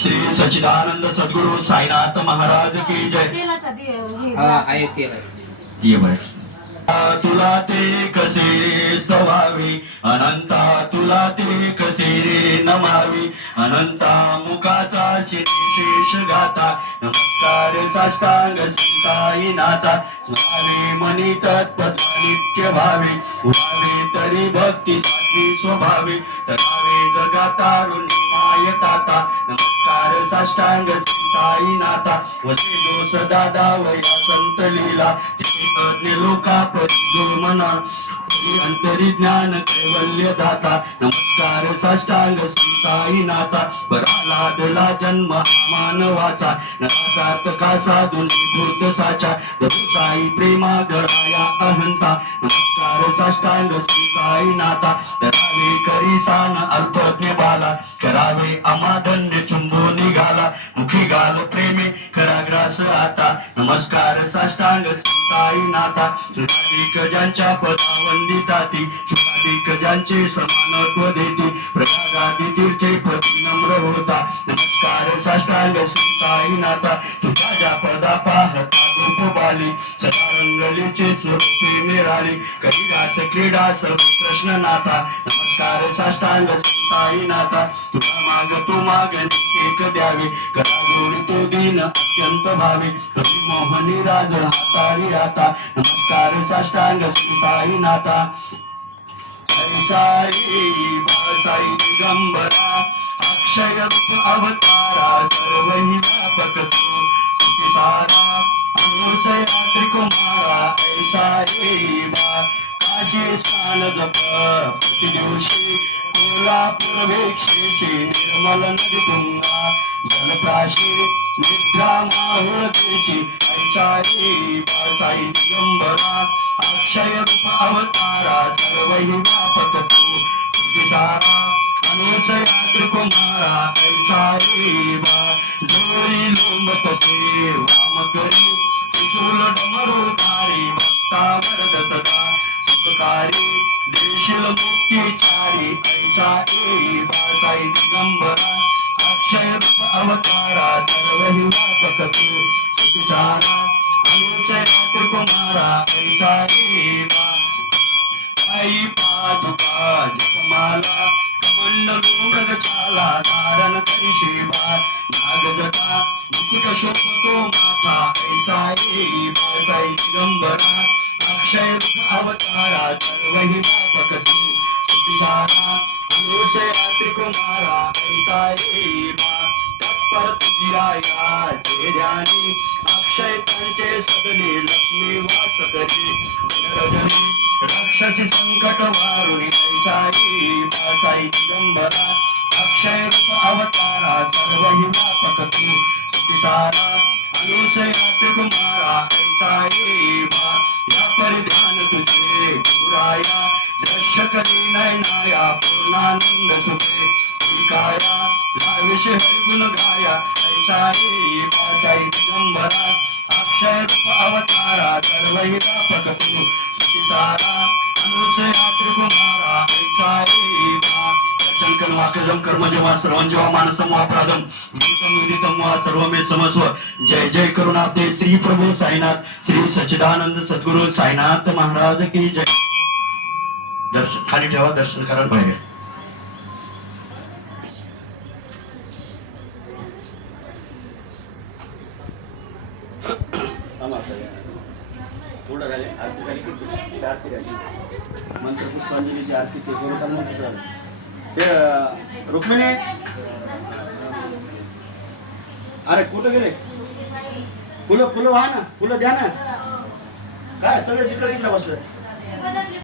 श्री सच्चिदानंद सद्गुरु साईनाथ महाराज की जय. आहे तेल आहे. ये बाय. तुला ते कसे स्तवावे अनंता, तुला ते कसे रे नमावे अनंता. मुखाचा शेष गाता नमस्कार साष्टांग साईनाथा. स्मरावे मनी तत्पथ नित्य भावे व्हावे तरी भक्ती सात्वी स्वभावे. तरावे जगातारुणी माय ताता नमस्कार साष्टांग साईनाथा. वसे दोष दादा वया संत लीला तिथे लोका परिगो मना अंतरी ज्ञान कैवल्य दाता. नमस्कार साष्टांग साईनाथा. बरालादला जन्म मानवाचा नरासार्थका साधुनी भूत साचा. प्रभू साई प्रेमा गळाया अहंता. नमस्कार साष्टांग साईनाथा. करावे करीसान अल्पज्ञ बाला करावे अमाधन्य चुंबो निघाला. मुखी गाल प्रेमे कराग्रास आता. नमस्कार साष्टांग साईनाथा. सुधारिक ज्यांच्या पदा वंदिताती सुधारिक ज्यांचे समानत्व देती प्रयागादी तीर्थे पती नम्र होता. नमस्कार साष्टांग साईनाथा. तुझ्या ज्या पदा पाहता गोप बाली सदा रंगलीचे स्वरूपे मिळाली. करीरास क्रीडा सर्व कृष्ण नाथा. नमस्कार साष्टांग साईनाथा. तुझा माग तू मागणी एक द्यावे कदा जोडितो दीन अत्यंत भावे. कवी मोहनी राज हाताळी आता. नमस्कार साष्टांग साईनाथा. साई साई दिगंबरा अक्षय रूप अवतारा सर्वही व्यापक तू सारा अनुसया त्रिकुमारा. ऐसा बा काशी स्थान जप प्रतिदिवशी कोल्हापूर वेक्षेची निर्मल नदी तुंगा जलप्राशी निद्रा माहुळ देशी. ऐसा साई दिगंबरा अक्षय रूप अवतारा सर्वही व्यापक तू सारा अनुसया त्रिकुमारा. ऐसा जोई लोंबतसे वाम करी त्रिशूल डमरू धारी. भक्ता वरद सदा सुखकारी देशील मुक्तीचारी. ऐसा साई दिगंबरा अक्षय रूप अवतारा सर्वही व्यापक तू सारा अनुसया त्रिकुमारा. ऐसा साई पादुका जपमाला कमंडलू मृगछाला धारण करी शिवा. नागजटा मुकुट शोभतो माथा. ऐसा साई दिगंबरा अक्षय रूप अवतारा सर्वही व्यापक तू सारा अनुसया त्रिकुमारा. ऐसा तत्पर तुझिया चेहऱ्याने अक्षय त्यांचे सदने लक्ष्मी वास करी. रजनी राक्षसी संकट वारुणी. ऐसा साई दिगंबरा अक्षय रूप अवतारा सर्वही व्यापक तू सारा अनुसया त्रिकुमारा. ऐसा या परिधान तुझे गुराया दर्श करी नयनाया पूर्णानंद सुखे. काया लाविश हरिगुण गाया. ऐसा साई दिगंबरा अक्षय रूप अवतारा सर्वही व्यापक तू सारा अनुसया त्रिकुमारा. ऐसा दर्शन कर्माकजम कर्मजमा सर्वंजवा मानसम अपराधम विदितम विदितम वा सर्वमे समस्व. जय जय करुणाब्दे श्री प्रभू साईनाथ. श्री सच्चिदानंद सद्गुरु साईनाथ महाराज की जय. दर्शन खाली ठेवा. दर्शन करा बाहेर. मंत्र पुष्पांजलीची आरती ते रुक्मिणी. अरे कुठं गेले फुलं? फुलं व्हा ना. फुलं द्या ना. काय सगळं तिकडे बसलं.